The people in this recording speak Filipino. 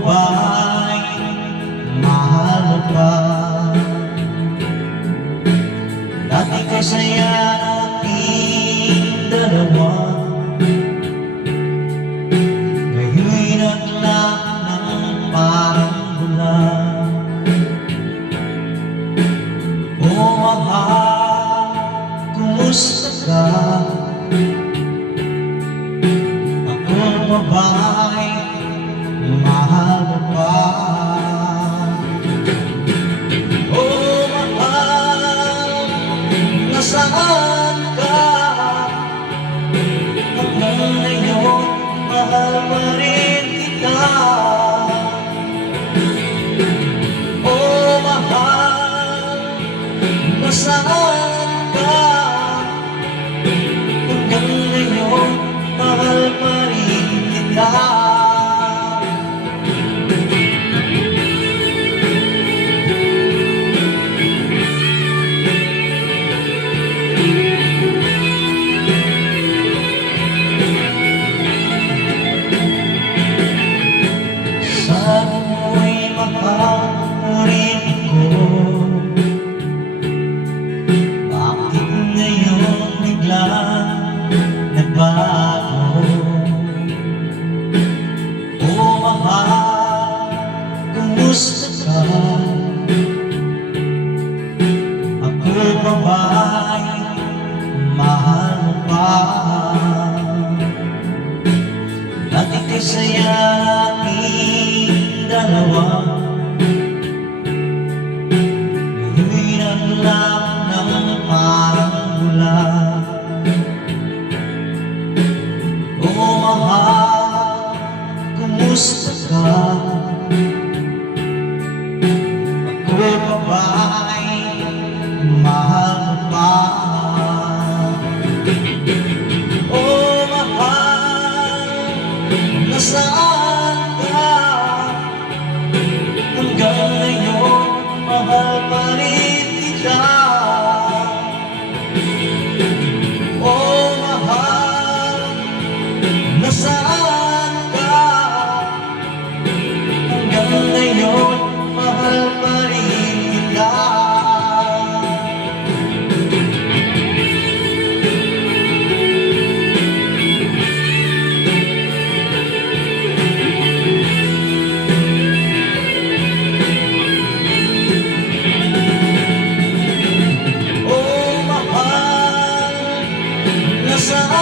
ba'y mahal mo pa? Dati kay saya nating dalawa, ngayon'y naglak ng parang bula. Oh mahal, kumusta ka? Ako ba'y mahal mo pa? Oh mahal, nasaan ka? Hanggang ngayon, mahal pa rin kita. Oh mahal, nasaan ka? Hanggang ngayon, mahal pa rin kita. Sabi mo'y mahal mo rin ako, bakit ngayon bigla nagbago? Oh mahal, kumusta ka? Ako pa ba'y mahal mo pa? Dati kay saya ating dalawa, ngayon'y naglak ng parang bula. Oh mahal, kumusta ka? Ako pa ba'y mahal mo pa? Oh mahal, nasaan ka? Hanggang ngayon, mahal pa rin kita. Oh mahal, nasaan ka? Hanggang ngayon, mahal pa rin kita. Oh mahal, nasaan